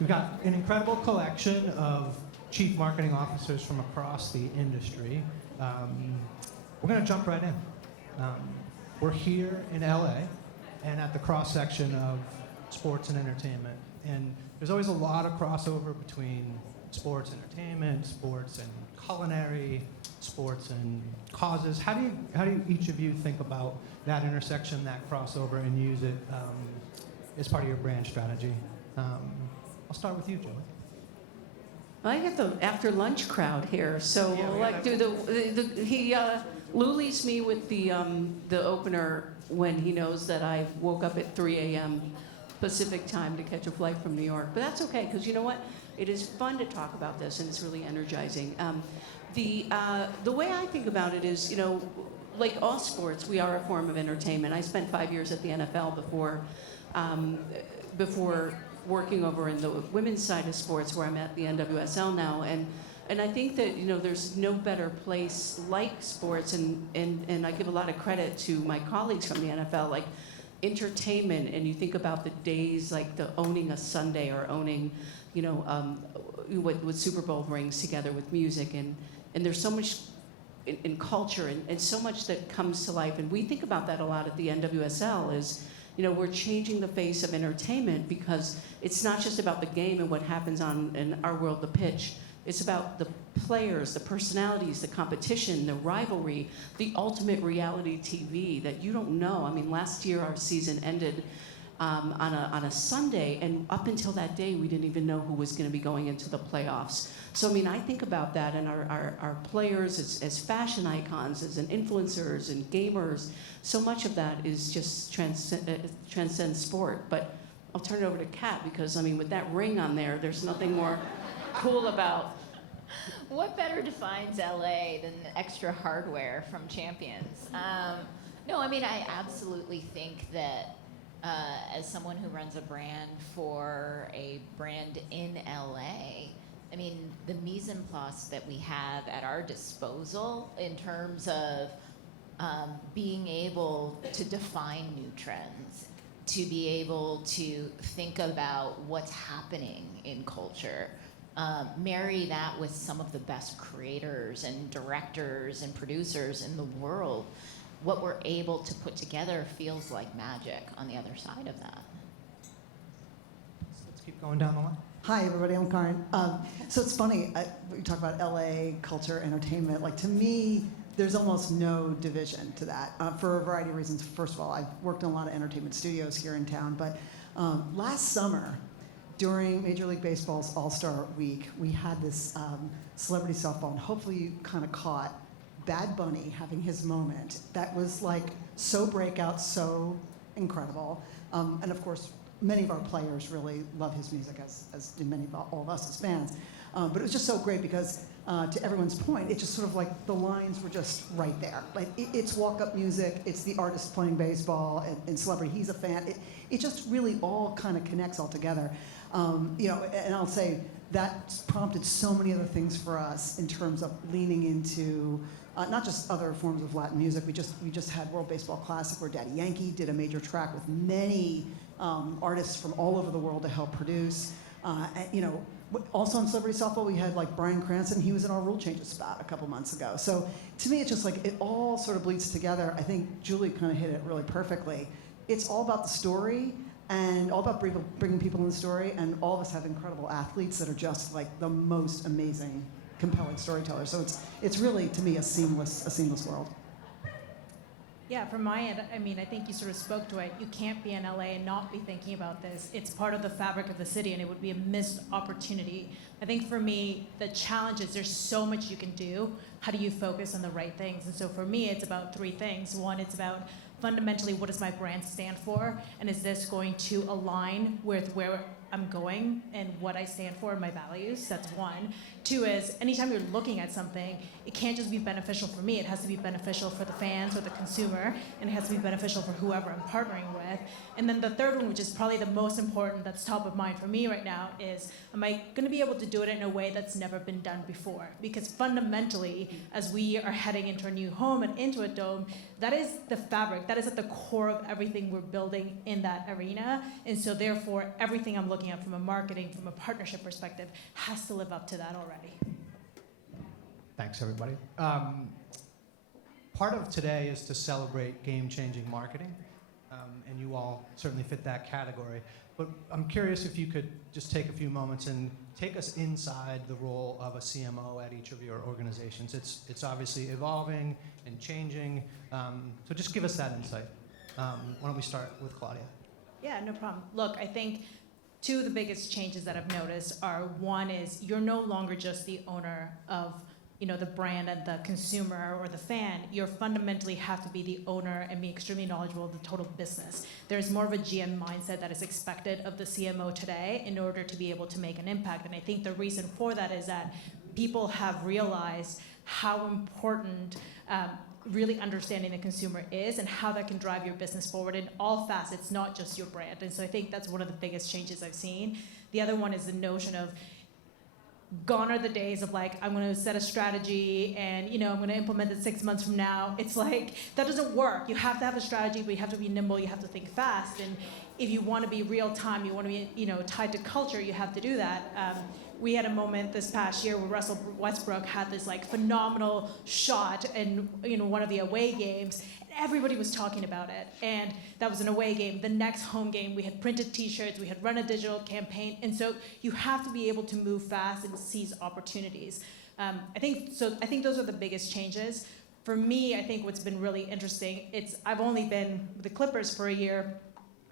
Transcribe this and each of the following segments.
We've got an incredible collection of chief marketing officers from across the industry. We're going to jump right in. We're here in LA and at the cross-section of sports and entertainment. And there's always a lot of crossover between sports, entertainment, sports and culinary, sports and causes. How do each of you think about that intersection, that crossover, and use it as part of your brand strategy? I'll start with you, Joey. I get the after lunch crowd here, so Yeah, we'll like do he lulies me with the opener when he knows that I woke up at 3 a.m. Pacific time to catch a flight from New York. But that's okay, because you know what? It is fun to talk about this, and it's really energizing. The way I think about it is, you know, like all sports, we are a form of entertainment. I spent 5 years at the NFL before working over in the women's side of sports, where I'm at the NWSL now, and I think that, you know, there's no better place like sports, and I give a lot of credit to my colleagues from the NFL, like entertainment, and you think about the days like the owning a Sunday or owning, you know, what Super Bowl brings together with music, and there's so much in culture and so much that comes to life, and we think about that a lot at the NWSL is, you know, we're changing the face of entertainment because it's not just about the game and what happens in our world, the pitch. It's about the players, the personalities, the competition, the rivalry, the ultimate reality TV that you don't know. I mean, last year our season ended on a Sunday, and up until that day, we didn't even know who was going to be going into the playoffs. So, I mean, I think about that, and our players as fashion icons, as influencers and gamers, so much of that is just transcends sport. But I'll turn it over to Kat, because, I mean, with that ring on there, there's nothing more cool about. What better defines LA than extra hardware from Champions? No, I mean, I absolutely think that as someone who runs a brand for a brand in LA, I mean, the mise en place that we have at our disposal in terms of being able to define new trends, to be able to think about what's happening in culture, marry that with some of the best creators and directors and producers in the world, what we're able to put together feels like magic on the other side of that. So let's keep going down the line. Hi, everybody. I'm Karin. So it's funny. We talk about LA culture, entertainment. Like, to me, there's almost no division to that for a variety of reasons. First of all, I've worked in a lot of entertainment studios here in town. But last summer, during Major League Baseball's All-Star Week, we had this celebrity softball, and hopefully you kind of caught Bad Bunny having his moment. That was like so breakout, so incredible. And of course, many of our players really love his music, as do many of all of us as fans. But it was just so great because, to everyone's point, it just sort of like the lines were just right there. Like it's walk-up music, it's the artist playing baseball, and celebrity, he's a fan. It just really all kind of connects all together. You know, and I'll say that prompted so many other things for us in terms of leaning into not just other forms of Latin music. We just had World Baseball Classic, where Daddy Yankee did a major track with many artists from all over the world to help produce. And, you know, also in celebrity softball, we had like Bryan Cranston. He was in our rule changes spot a couple months ago. So to me, it's just like it all sort of bleeds together. I think Julie kind of hit it really perfectly. It's all about the story and all about bringing people in the story. And all of us have incredible athletes that are just like the most amazing, compelling storytellers. So it's really, to me, a seamless world. Yeah, from my end, I mean, I think you sort of spoke to it. You can't be in LA and not be thinking about this. It's part of the fabric of the city, and it would be a missed opportunity. I think for me, the challenge is there's so much you can do. How do you focus on the right things? And so for me, it's about three things. One, it's about fundamentally, what does my brand stand for? And is this going to align with where I'm going and what I stand for and my values? That's one. Two is, anytime you're looking at something, it can't just be beneficial for me. It has to be beneficial for the fans or the consumer, and it has to be beneficial for whoever I'm partnering with. And then the third one, which is probably the most important, that's top of mind for me right now, is, am I going to be able to do it in a way that's never been done before? Because fundamentally, as we are heading into a new home and into a dome, that is the fabric. That is at the core of everything we're building in that arena. And so therefore, everything I'm looking looking at from a marketing, from a partnership perspective, has to live up to that already. Thanks, everybody. Part of today is to celebrate game-changing marketing, and you all certainly fit that category. But I'm curious if you could just take a few moments and take us inside the role of a CMO at each of your organizations. It's obviously evolving and changing, so just give us that insight. Why don't we start with Claudia? Yeah, no problem. Look, I think two of the biggest changes that I've noticed are, one is you're no longer just the owner of the brand and the consumer or the fan. You fundamentally have to be the owner and be extremely knowledgeable of the total business. There's more of a GM mindset that is expected of the CMO today in order to be able to make an impact. And I think the reason for that is that people have realized how important really understanding the consumer is and how that can drive your business forward in all facets, not just your brand. And so I think that's one of the biggest changes I've seen. The other one is the notion of gone are the days of like, I'm going to set a strategy and I'm going to implement it 6 months from now. It's like, that doesn't work. You have to have a strategy, but you have to be nimble, you have to think fast. And if you want to be real time, you want to be tied to culture, you have to do that. We had a moment this past year where Russell Westbrook had this like phenomenal shot in one of the away games. Everybody was talking about it, and that was an away game. The next home game, we had printed T-shirts, we had run a digital campaign, and so you have to be able to move fast and seize opportunities. I think those are the biggest changes. For me, I think what's been really interesting, I've only been with the Clippers for a year,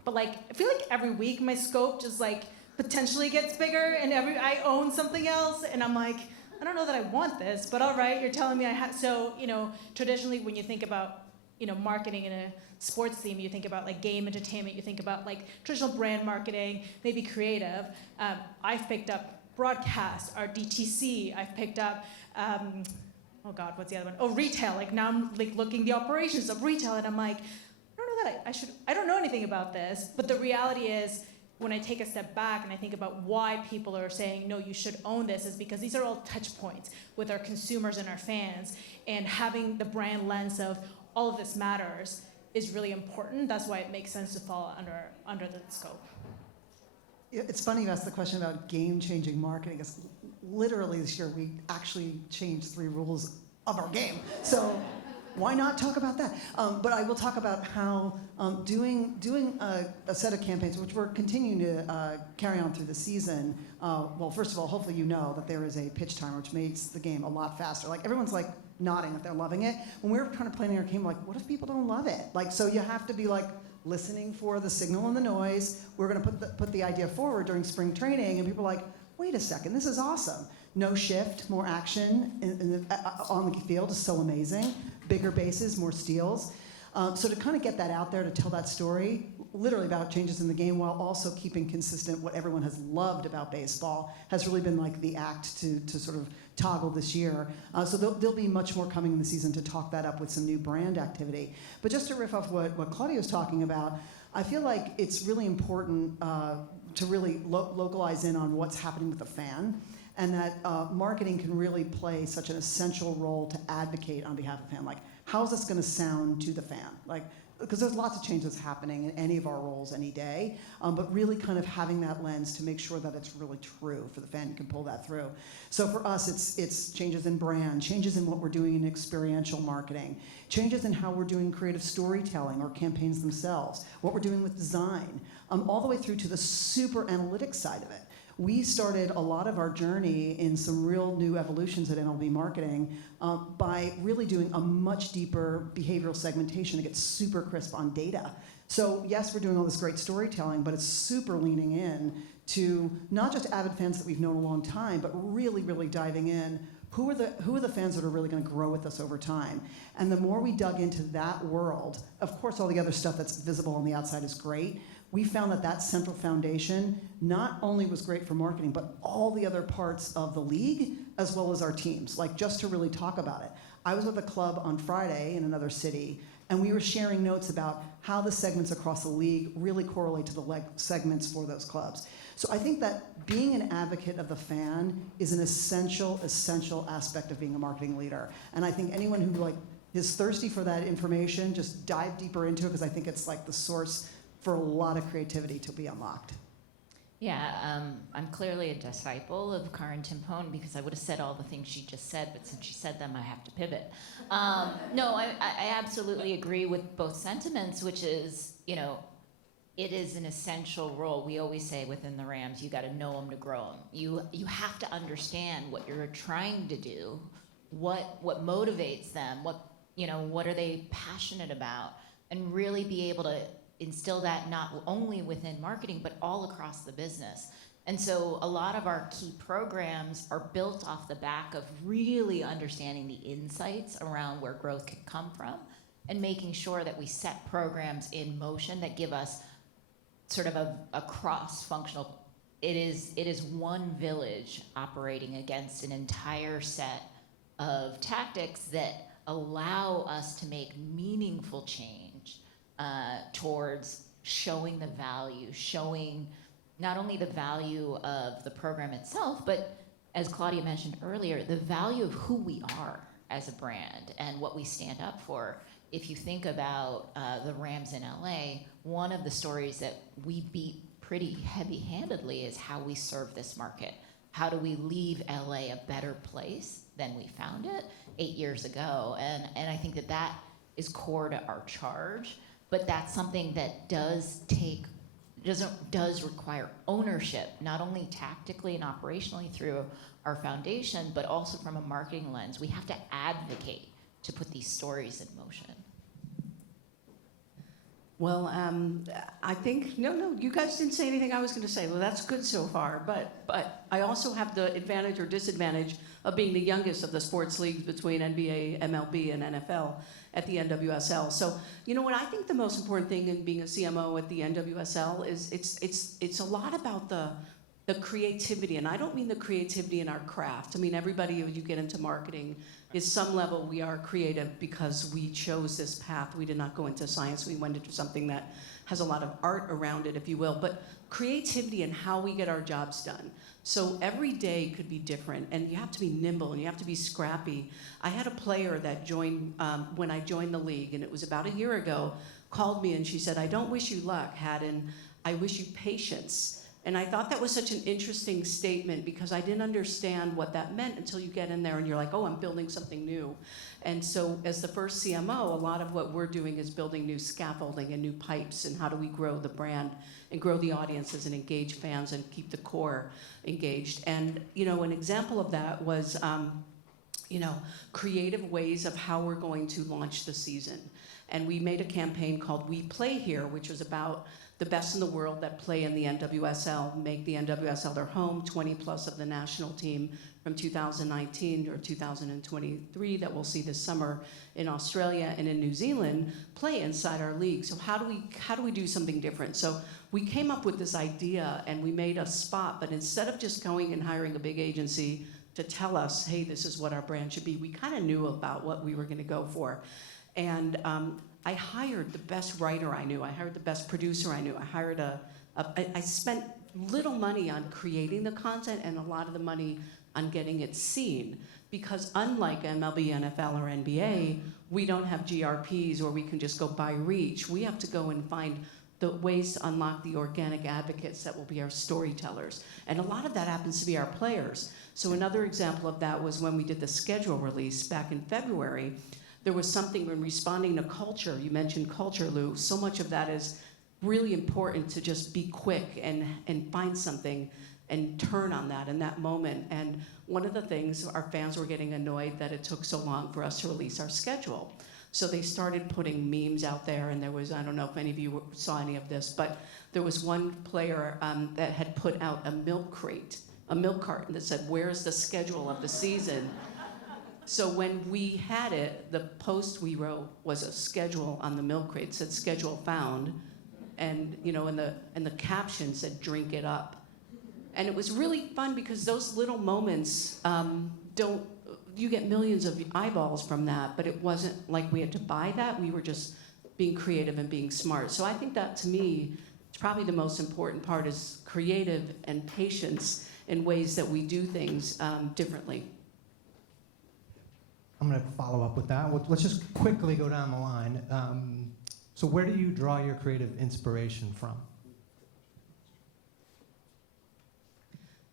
but like I feel like every week my scope just like potentially gets bigger, and I own something else, and I'm like, I don't know that I want this, but all right, you're telling me I have. So traditionally when you think about marketing in a sports theme, you think about like game entertainment, you think about like traditional brand marketing, maybe creative. I've picked up broadcast, our DTC. I've picked up, oh God, what's the other one? Oh, retail. Like now I'm like looking the operations of retail, and I'm like, I don't know that I don't know anything about this. But the reality is, when I take a step back and I think about why people are saying, no, you should own this, is because these are all touch points with our consumers and our fans, and having the brand lens of all of this matters is really important. That's why it makes sense to fall under the scope. It's funny you asked the question about game-changing marketing, because literally this year we actually changed 3 rules of our game. So why not talk about that? But I will talk about how doing a set of campaigns, which we're continuing to carry on through the season. Well, first of all, hopefully you know that there is a pitch timer, which makes the game a lot faster. Like everyone's like nodding that they're loving it. When we were trying to plan our game, like, what if people don't love it? Like, so you have to be like listening for the signal and the noise. We're going to put the idea forward during spring training, and people are like, wait a second, this is awesome. No shift, more action on the field is so amazing. Bigger bases, more steals. So to kind of get that out there, to tell that story, literally about changes in the game, while also keeping consistent what everyone has loved about baseball, has really been like the act to sort of toggle this year. So there'll be much more coming in the season to talk that up with some new brand activity. But just to riff off what Claudia was talking about, I feel like it's really important to really localize in on what's happening with the fan, and that marketing can really play such an essential role to advocate on behalf of the fan. Like, how's this going to sound to the fan? Like, because there's lots of changes happening in any of our roles any day, but really kind of having that lens to make sure that it's really true for the fan, you can pull that through. So for us, it's changes in brand, changes in what we're doing in experiential marketing, changes in how we're doing creative storytelling or campaigns themselves, what we're doing with design, all the way through to the super analytics side of it. We started a lot of our journey in some real new evolutions at MLB marketing by really doing a much deeper behavioral segmentation to get super crisp on data. So yes, we're doing all this great storytelling, but it's super leaning in to not just avid fans that we've known a long time, but really, really diving in. Who are the fans that are really going to grow with us over time? And the more we dug into that world, of course, all the other stuff that's visible on the outside is great. We found that central foundation not only was great for marketing, but all the other parts of the league, as well as our teams, like just to really talk about it. I was with a club on Friday in another city, and we were sharing notes about how the segments across the league really correlate to the segments for those clubs. So I think that being an advocate of the fan is an essential aspect of being a marketing leader. And I think anyone who is thirsty for that information, just dive deeper into it, because I think it's like the source for a lot of creativity to be unlocked. Yeah, I'm clearly a disciple of Karin Timpone because I would have said all the things she just said, but since she said them, I have to pivot. No, I absolutely agree with both sentiments, which is, you know, it is an essential role. We always say within the Rams, you got to know them to grow them. You have to understand what you're trying to do, what motivates them, what are they passionate about, and really be able to instill that not only within marketing, but all across the business. And so a lot of our key programs are built off the back of really understanding the insights around where growth can come from and making sure that we set programs in motion that give us sort of a cross-functional, it is one village operating against an entire set of tactics that allow us to make meaningful change towards showing the value, showing not only the value of the program itself, but as Claudia mentioned earlier, the value of who we are as a brand and what we stand up for. If you think about the Rams in LA, one of the stories that we beat pretty heavy-handedly is how we serve this market. How do we leave LA a better place than we found it 8 years ago? And I think that is core to our charge. But that's something that does require ownership, not only tactically and operationally through our foundation, but also from a marketing lens. We have to advocate to put these stories in motion. Well, I think, no, you guys didn't say anything I was going to say. Well, that's good so far. But I also have the advantage or disadvantage of being the youngest of the sports leagues between NBA, MLB, and NFL at the NWSL. So, you know what, I think the most important thing in being a CMO at the NWSL is it's a lot about the creativity. And I don't mean the creativity in our craft. I mean, everybody, you get into marketing, is some level we are creative because we chose this path. We did not go into science. We went into something that has a lot of art around it, if you will. But creativity and how we get our jobs done. So every day could be different, and you have to be nimble, and you have to be scrappy. I had a player that joined, when I joined the league, and it was about a year ago, called me and she said, "I don't wish you luck, Haddon. I wish you patience." And I thought that was such an interesting statement because I didn't understand what that meant until you get in there and you're like, oh, I'm building something new. And so as the first CMO, a lot of what we're doing is building new scaffolding and new pipes and how do we grow the brand and grow the audiences and engage fans and keep the core engaged. And, you know, an example of that was, creative ways of how we're going to launch the season. And we made a campaign called We Play Here, which was about the best in the world that play in the NWSL, make the NWSL their home, 20 plus of the national team from 2019 or 2023 that we'll see this summer in Australia and in New Zealand play inside our league. So how do we do something different? So we came up with this idea and we made a spot, but instead of just going and hiring a big agency to tell us, hey, this is what our brand should be, we kind of knew about what we were gonna go for. And I hired the best writer I knew. I hired the best producer I knew. I spent little money on creating the content and a lot of the money on getting it seen. Because unlike MLB, NFL, or NBA, we don't have GRPs or we can just go by reach. We have to go and find the ways to unlock the organic advocates that will be our storytellers. And a lot of that happens to be our players. So another example of that was when we did the schedule release back in February. There was something when responding to culture, you mentioned culture, Lou, so much of that is really important to just be quick and find something and turn on that in that moment. And one of the things, our fans were getting annoyed that it took so long for us to release our schedule. So they started putting memes out there, and there was, I don't know if any of you saw any of this, but there was one player that had put out a milk carton that said, "Where's the schedule of the season?" So when we had it, the post we wrote was a schedule on the milk crate. It said "schedule found," and and the caption said "drink it up." And it was really fun because those little moments you get millions of eyeballs from that, but it wasn't like we had to buy that. We were just being creative and being smart. So I think that to me, it's probably the most important part is creative and patience in ways that we do things differently. I'm going to follow up with that. Let's just quickly go down the line. So where do you draw your creative inspiration from?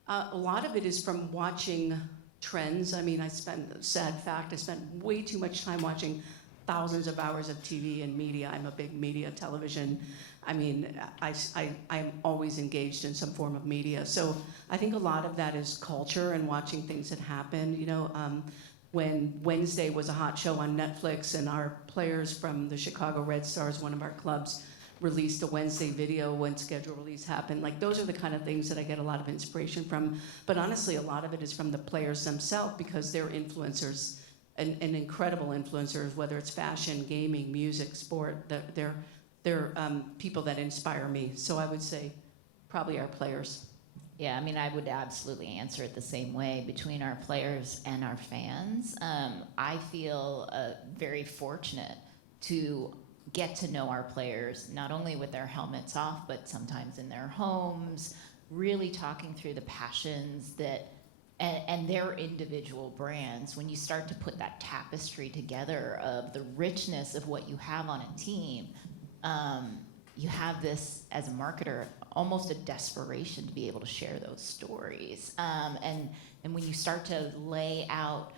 A lot of it is from watching trends. I mean, sad fact, I spent way too much time watching thousands of hours of TV and media. I'm a big media television. I mean, I'm always engaged in some form of media. So I think a lot of that is culture and watching things that happen. You know, when Wednesday was a hot show on Netflix and our players from the Chicago Red Stars, one of our clubs, released a Wednesday video when schedule release happened. Like, those are the kind of things that I get a lot of inspiration from. But honestly, a lot of it is from the players themselves, because they're influencers and incredible influencers, whether it's fashion, gaming, music, sport. They're people that inspire me. So I would say probably our players. Yeah, I mean, I would absolutely answer it the same way between our players and our fans. I feel very fortunate to get to know our players, not only with their helmets off, but sometimes in their homes, really talking through the passions that, and their individual brands. When you start to put that tapestry together of the richness of what you have on a team, you have this, as a marketer, almost a desperation to be able to share those stories. And when you start to lay out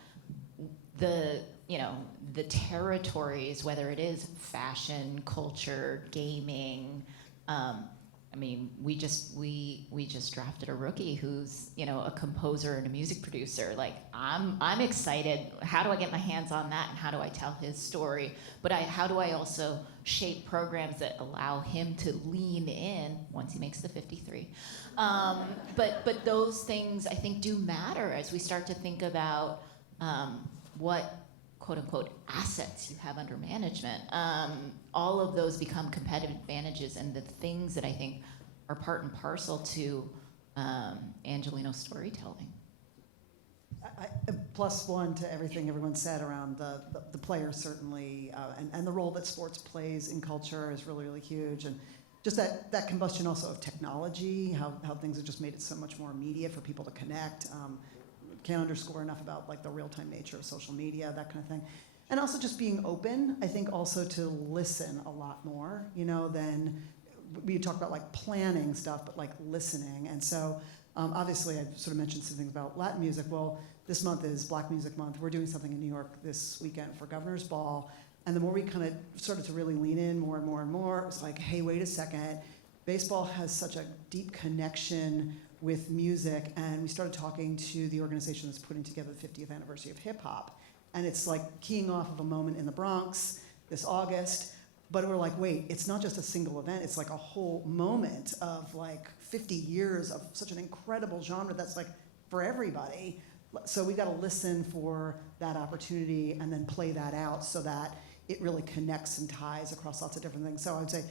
the territories, whether it is fashion, culture, gaming. I mean, we just drafted a rookie who's, a composer and a music producer. Like, I'm excited. How do I get my hands on that, and how do I tell his story? But how do I also shape programs that allow him to lean in once he makes the 53? But those things, I think, do matter as we start to think about what quote-unquote assets you have under management. All of those become competitive advantages, and the things that I think are part and parcel to Angelino's storytelling. I +1 to everything everyone said around the players, certainly, and the role that sports plays in culture is really, really huge. And just that combustion also of technology, how things have just made it so much more immediate for people to connect. Can't underscore enough about like the real-time nature of social media, that kind of thing. And also just being open, I think also to listen a lot more, than we talk about like planning stuff, but like listening. And so obviously I sort of mentioned some things about Latin music. Well, this month is Black Music Month. We're doing something in New York this weekend for Governor's Ball. And the more we kind of started to really lean in more and more and more, it was like, hey, wait a second. Baseball has such a deep connection with music, and we started talking to the organization that's putting together the 50th anniversary of hip hop. And it's like keying off of a moment in the Bronx this August, but we're like, wait, it's not just a single event, it's like a whole moment of like 50 years of such an incredible genre that's like for everybody. So we gotta listen for that opportunity and then play that out so that it really connects and ties across lots of different things. So I would say,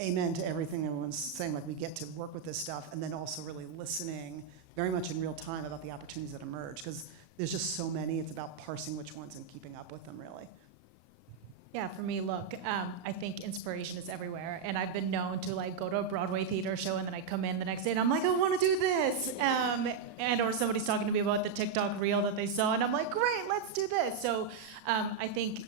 amen to everything everyone's saying, like we get to work with this stuff, and then also really listening very much in real time about the opportunities that emerge, because there's just so many. It's about parsing which ones and keeping up with them, really. Yeah, for me, look, I think inspiration is everywhere, and I've been known to like go to a Broadway theater show, and then I come in the next day and I'm like, I want to do this, and or somebody's talking to me about the TikTok reel that they saw, and I'm like, great, let's do this. So I think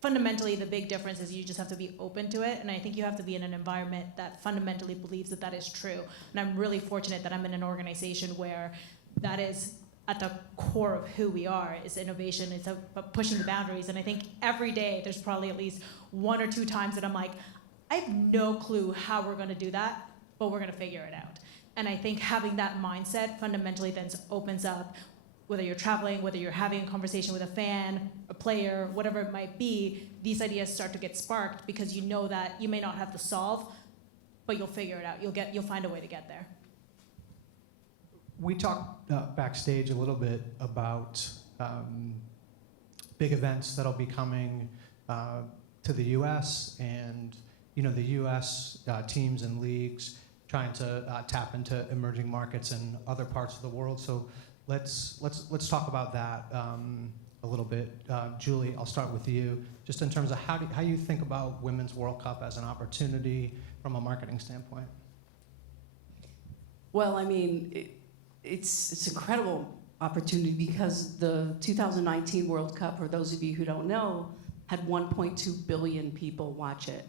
fundamentally, the big difference is you just have to be open to it, and I think you have to be in an environment that fundamentally believes that that is true. And I'm really fortunate that I'm in an organization where that is at the core of who we are, is innovation, it's about pushing the boundaries. And I think every day there's probably at least 1 or 2 times that I'm like, I have no clue how we're gonna do that, but we're gonna figure it out. And I think having that mindset fundamentally then opens up, whether you're traveling, whether you're having a conversation with a fan, a player, whatever it might be, these ideas start to get sparked because you know that you may not have the solve, but you'll figure it out. You'll find a way to get there. We talked backstage a little bit about big events that'll be coming to the U.S. and the U.S. Teams and leagues trying to tap into emerging markets in other parts of the world. So let's talk about that a little bit. Julie, I'll start with you. Just in terms of how you think about Women's World Cup as an opportunity from a marketing standpoint. Well, I mean, it's an incredible opportunity because the 2019 World Cup, for those of you who don't know, had 1.2 billion people watch it.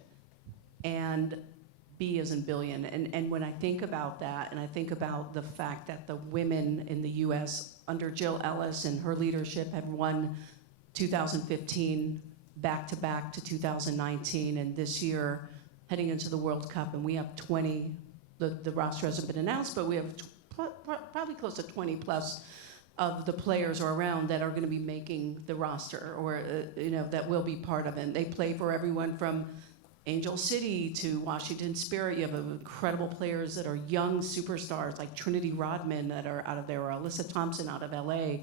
And B as in billion. And when I think about that, and I think about the fact that the women in the U.S. under Jill Ellis and her leadership have won 2015 back-to-back to 2019, and this year heading into the World Cup, and we have 20, the roster hasn't been announced, but we have probably close to 20 plus of the players are around that are going to be making the roster, or that will be part of it. And they play for everyone from Angel City to Washington Spirit. You have incredible players that are young superstars like Trinity Rodman that are out of there, or Alyssa Thompson out of LA,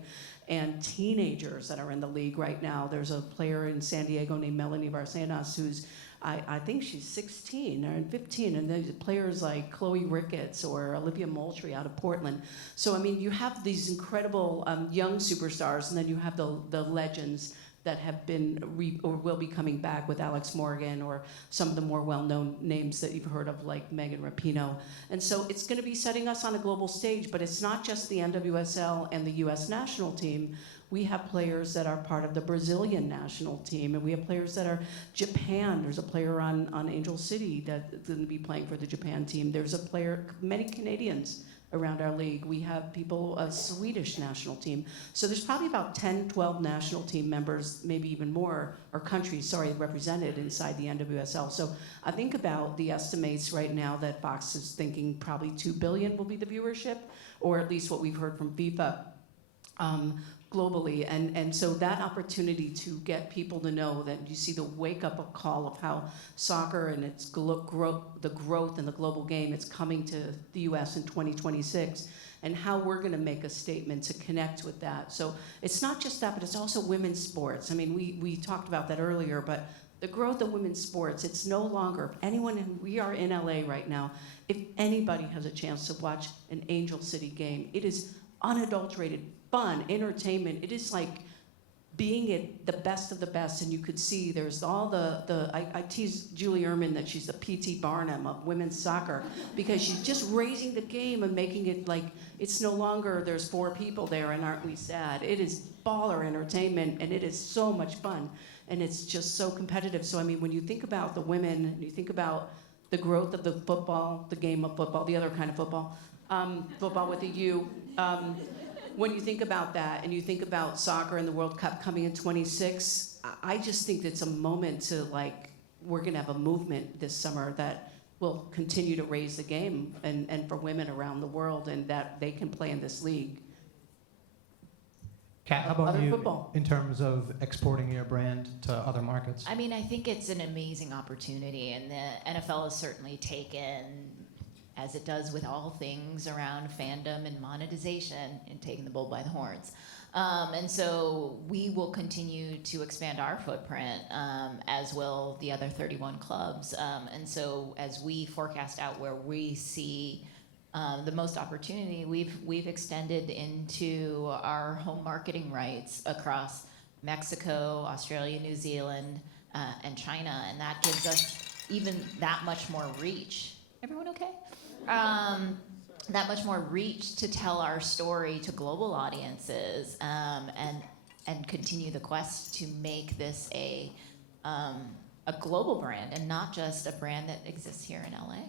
and teenagers that are in the league right now. There's a player in San Diego named Melanie Barcenas who's, I think she's 16 or 15, and there's players like Chloe Ricketts or Olivia Moultrie out of Portland. So, I mean, you have these incredible young superstars, and then you have the legends that have been or will be coming back with Alex Morgan or some of the more well-known names that you've heard of like Megan Rapinoe. And so it's going to be setting us on a global stage, but it's not just the NWSL and the U.S. national team. We have players that are part of the Brazilian national team, and we have players that are Japan. There's a player on Angel City that's going to be playing for the Japan team. There's a player, many Canadians around our league. We have people, a Swedish national team. So there's probably about 10, 12 national team members, maybe even more, or countries, represented inside the NWSL. So I think about the estimates right now that Fox is thinking probably 2 billion will be the viewership, or at least what we've heard from FIFA. Globally, and so that opportunity to get people to know that you see the wake-up call of how soccer and its the growth in the global game, it's coming to the U.S. in 2026, and how we're going to make a statement to connect with that. So it's not just that, but it's also women's sports. I mean, we talked about that earlier, but the growth of women's sports, it's no longer, we are in LA right now, if anybody has a chance to watch an Angel City game, it is unadulterated fun, entertainment. It is like being at the best of the best, and you could see there's all I tease Julie Ehrman that she's the P.T. Barnum of women's soccer, because she's just raising the game and making it like it's no longer there's 4 people there and aren't we sad. It is baller entertainment, and it is so much fun, and it's just so competitive. So I mean, when you think about the women, and you think about the growth of the football, the game of football, the other kind of football, football with a U, when you think about that, and you think about soccer and the World Cup coming in 26, I just think it's a moment to we're gonna have a movement this summer that will continue to raise the game and for women around the world, and that they can play in this league. Kat, how about Other you football. in terms of exporting your brand to other markets? I mean, I think it's an amazing opportunity, and the NFL has certainly taken, as it does with all things around fandom and monetization, and taking the bull by the horns. And so we will continue to expand our footprint, as will the other 31 clubs. And so as we forecast out where we see the most opportunity, we've extended into our home marketing rights across Mexico, Australia, New Zealand, and China, and that gives us even that much more reach. Everyone okay? That much more reach to tell our story to global audiences, and continue the quest to make this a global brand and not just a brand that exists here in LA.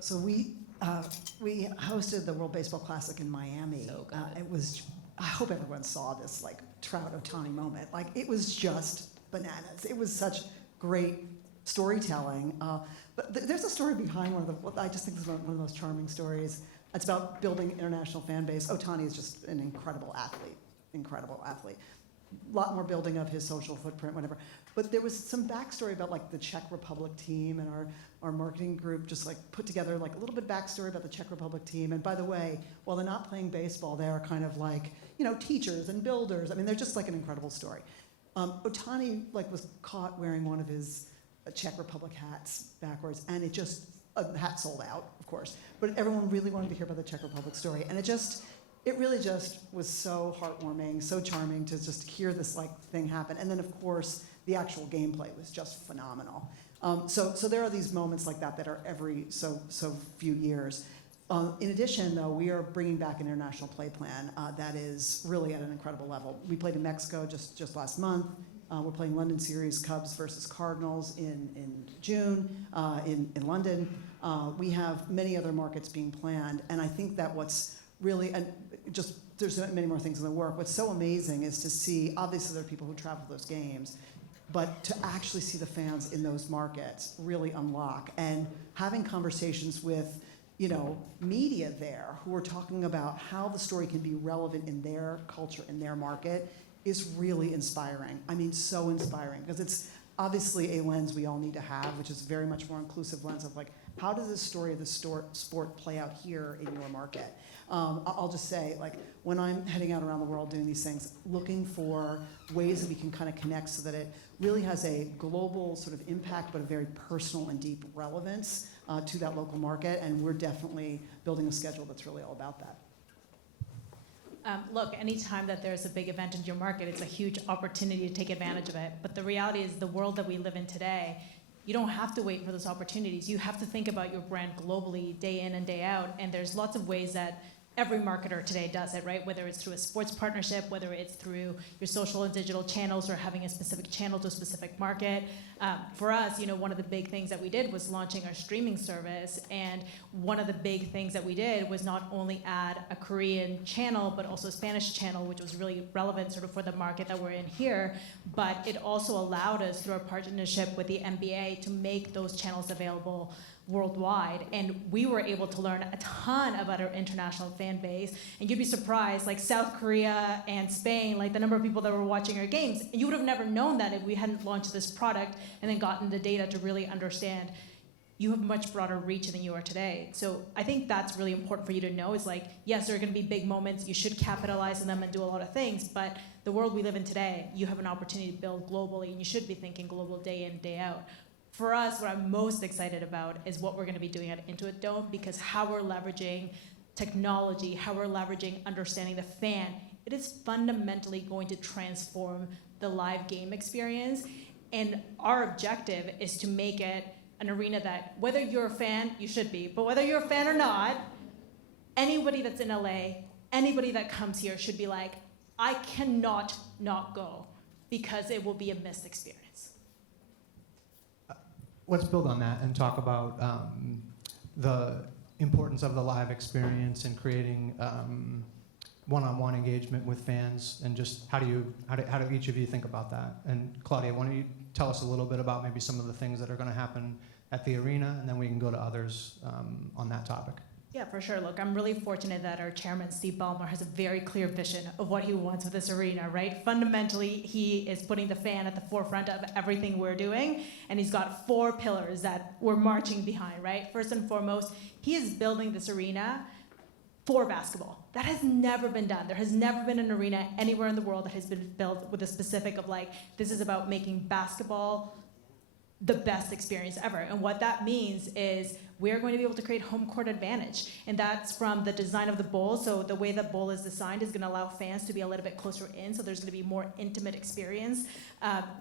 So we hosted the World Baseball Classic in Miami. So good. It was, I hope everyone saw this Trout Ohtani moment. It was just bananas. It was such great storytelling. But there's a story behind I just think this is one of the most charming stories. It's about building international fan base. Ohtani is just an incredible athlete. A lot more building of his social footprint, whatever. But there was some backstory about the Czech Republic team, and our marketing group just put together a little bit of backstory about the Czech Republic team. And by the way, while they're not playing baseball, they are kind of teachers and builders. I mean, they're just an incredible story. Ohtani was caught wearing one of his Czech Republic hats backwards, and the hat sold out, of course, but everyone really wanted to hear about the Czech Republic story, and it really just was so heartwarming, so charming to just hear this thing happen, and then of course the actual gameplay was just phenomenal. So there are these moments like that are every so few years. In addition, though, we are bringing back an international play plan that is really at an incredible level. We played in Mexico just last month. We're playing London Series, Cubs versus Cardinals in June in London. We have many other markets being planned, and I think that what's really, and just there's many more things in the work. What's so amazing is to see, obviously there are people who travel to those games, but to actually see the fans in those markets really unlock, and having conversations with, you know, media there who are talking about how the story can be relevant in their culture, in their market, is really inspiring. I mean, so inspiring, because it's obviously a lens we all need to have, which is very much more inclusive lens of like, how does the story of the sport play out here in your market? I'll just say, like, when I'm heading out around the world doing these things, looking for ways that we can kind of connect so that it really has a global sort of impact, but a very personal and deep relevance to that local market, and we're definitely building a schedule that's really all about that. Look, anytime that there's a big event in your market, it's a huge opportunity to take advantage of it. But the reality is the world that we live in today, you don't have to wait for those opportunities. You have to think about your brand globally, day in and day out. And there's lots of ways that every marketer today does it, right? Whether it's through a sports partnership, whether it's through your social and digital channels, or having a specific channel to a specific market. For us, you know, one of the big things that we did was launching our streaming service. And one of the big things that we did was not only add a Korean channel, but also a Spanish channel, which was really relevant sort of for the market that we're in here. But it also allowed us, through our partnership with the NBA, to make those channels available worldwide, and we were able to learn a ton about our international fan base. And you'd be surprised, like South Korea and Spain, like the number of people that were watching our games. You would have never known that if we hadn't launched this product and then gotten the data to really understand. You have much broader reach than you are today. So I think that's really important for you to know, is like, yes, there are gonna be big moments, you should capitalize on them and do a lot of things, but the world we live in today, you have an opportunity to build globally, and you should be thinking global day in, day out. For us, what I'm most excited about is what we're gonna be doing at Intuit Dome, because how we're leveraging technology, how we're leveraging understanding the fan, it is fundamentally going to transform the live game experience. And our objective is to make it an arena that, whether you're a fan, you should be, but whether you're a fan or not, anybody that's in LA, anybody that comes here should be like, I cannot not go, because it will be a missed experience. Let's build on that and talk about the importance of the live experience and creating one-on-one engagement with fans, and just how do each of you think about that? And Claudia, why don't you tell us a little bit about maybe some of the things that are going to happen at the arena, and then we can go to others on that topic. Yeah, for sure. Look, I'm really fortunate that our chairman, Steve Ballmer, has a very clear vision of what he wants with this arena, right? Fundamentally, he is putting the fan at the forefront of everything we're doing, and he's got 4 pillars that we're marching behind, right? First and foremost, he is building this arena for basketball. That has never been done. There has never been an arena anywhere in the world that has been built with a specific of like, this is about making basketball the best experience ever. And what that means is we're going to be able to create home court advantage. And that's from the design of the bowl. So the way the bowl is designed is gonna allow fans to be a little bit closer in, so there's gonna be more intimate experience.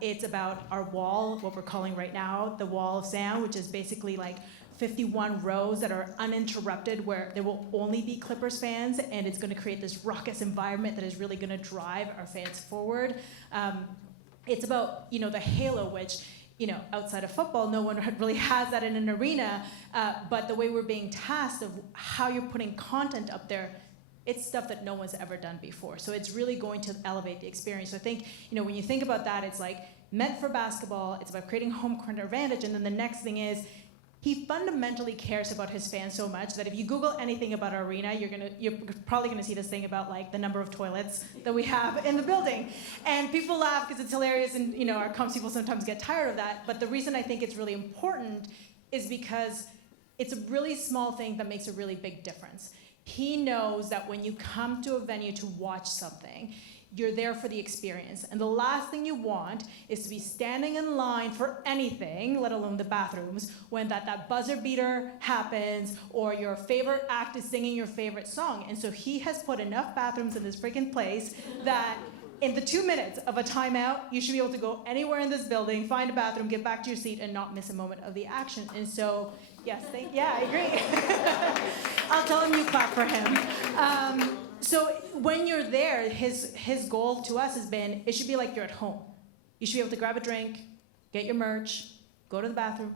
It's about our wall, what we're calling right now the Wall of Sound, which is basically like 51 rows that are uninterrupted, where there will only be Clippers fans, and it's gonna create this raucous environment that is really gonna drive our fans forward. It's about, you know, the halo, which, you know, outside of football, no one really has that in an arena, but the way we're being tasked of how you're putting content up there, it's stuff that no one's ever done before. So it's really going to elevate the experience. So I think, you know, when you think about that, it's like meant for basketball, it's about creating home court advantage, and then the next thing is, he fundamentally cares about his fans so much that if you Google anything about our arena, you're probably gonna see this thing about like the number of toilets that we have in the building. And people laugh because it's hilarious, and you know, our comms people sometimes get tired of that. But the reason I think it's really important is because it's a really small thing that makes a really big difference. He knows that when you come to a venue to watch something, you're there for the experience. And the last thing you want is to be standing in line for anything, let alone the bathrooms, when that buzzer beater happens or your favorite act is singing your favorite song. And so he has put enough bathrooms in this freaking place that in the 2 minutes of a timeout, you should be able to go anywhere in this building, find a bathroom, get back to your seat, and not miss a moment of the action. And so, yes, I agree. I'll tell him you clap for him. So when you're there, his goal to us has been, it should be like you're at home. You should be able to grab a drink, get your merch, go to the bathroom,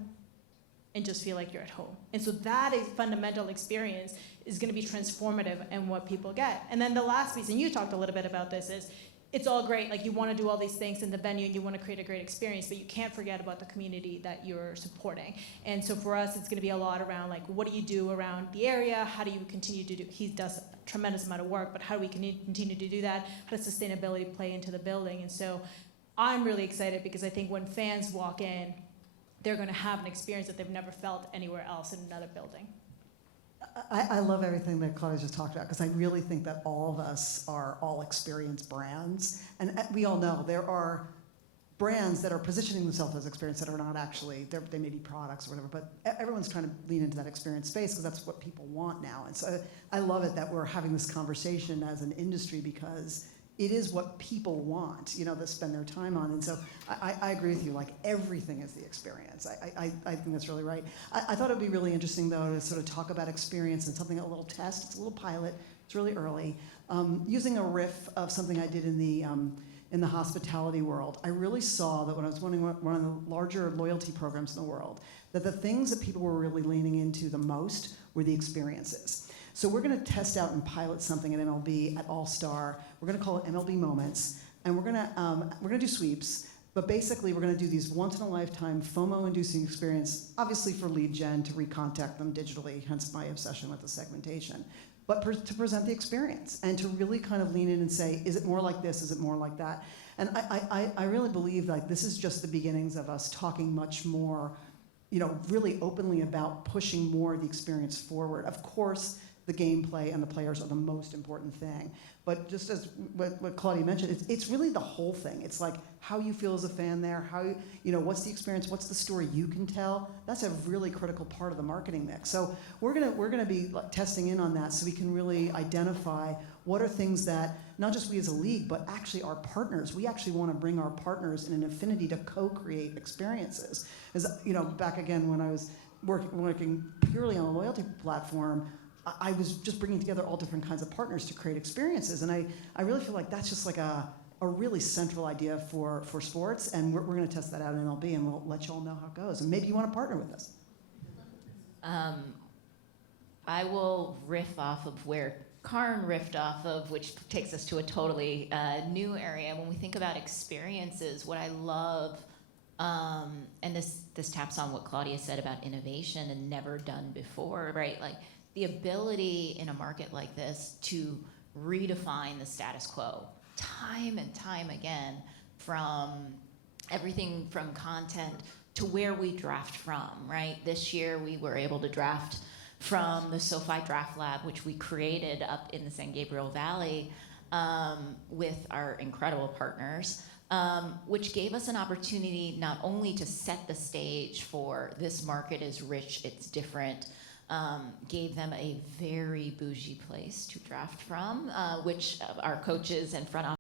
and just feel like you're at home. And so that is fundamental experience is going to be transformative in what people get. And then the last piece, and you talked a little bit about this, is it's all great, like you want to do all these things in the venue and you want to create a great experience, but you can't forget about the community that you're supporting. And so for us, it's going to be a lot around like, what do you do around the area? How do you continue to do, he does a tremendous amount of work, but how do we continue to do that? How does sustainability play into the building? And so I'm really excited because I think when fans walk in, they're going to have an experience that they've never felt anywhere else in another building. I love everything that Claudia just talked about because I really think that all of us are all experience brands. And we all know there are brands that are positioning themselves as experience that are not actually, they may be products or whatever, but everyone's trying to lean into that experience space because that's what people want now. And so I love it that we're having this conversation as an industry because it is what people want, you know, to spend their time on. And so I agree with you, like everything is the experience. I think that's really right. I thought it would be really interesting though to sort of talk about experience and something, a little test, it's a little pilot, it's really early. Using a riff of something I did in the hospitality world, I really saw that when I was running one of the larger loyalty programs in the world, that the things that people were really leaning into the most were the experiences. So we're going to test out and pilot something at MLB at All Star. We're going to call it MLB Moments, and we're going to do sweeps. But basically, we're going to do these once-in-a-lifetime FOMO-inducing experience, obviously for lead gen to recontact them digitally. Hence my obsession with the segmentation. But to present the experience and to really kind of lean in and say, is it more like this? Is it more like that? And I really believe like this is just the beginnings of us talking much more, you know, really openly about pushing more of the experience forward. Of course, the gameplay and the players are the most important thing. But just as what Claudia mentioned, it's really the whole thing. It's like how you feel as a fan there, how you know, what's the experience, what's the story you can tell. That's a really critical part of the marketing mix. So we're gonna be testing in on that so we can really identify what are things that not just we as a league, but actually our partners. We actually want to bring our partners in an affinity to co-create experiences. As you know, back again when I was working purely on a loyalty platform, I was just bringing together all different kinds of partners to create experiences. And I really feel like that's just like a really central idea for sports. And we're going to test that out in MLB, and we'll let you all know how it goes. And maybe you want to partner with us. I will riff off of where Karin riffed off of, which takes us to a totally new area. When we think about experiences, what I love, and this taps on what Claudia said about innovation and never done before, right? Like, the ability in a market like this to redefine the status quo time and time again, from everything from content to where we draft from, right? This year we were able to draft from the SoFi Draft Lab, which we created up in the San Gabriel Valley with our incredible partners, which gave us an opportunity not only to set the stage for this market is rich, it's different, gave them a very bougie place to draft from, which our coaches and front office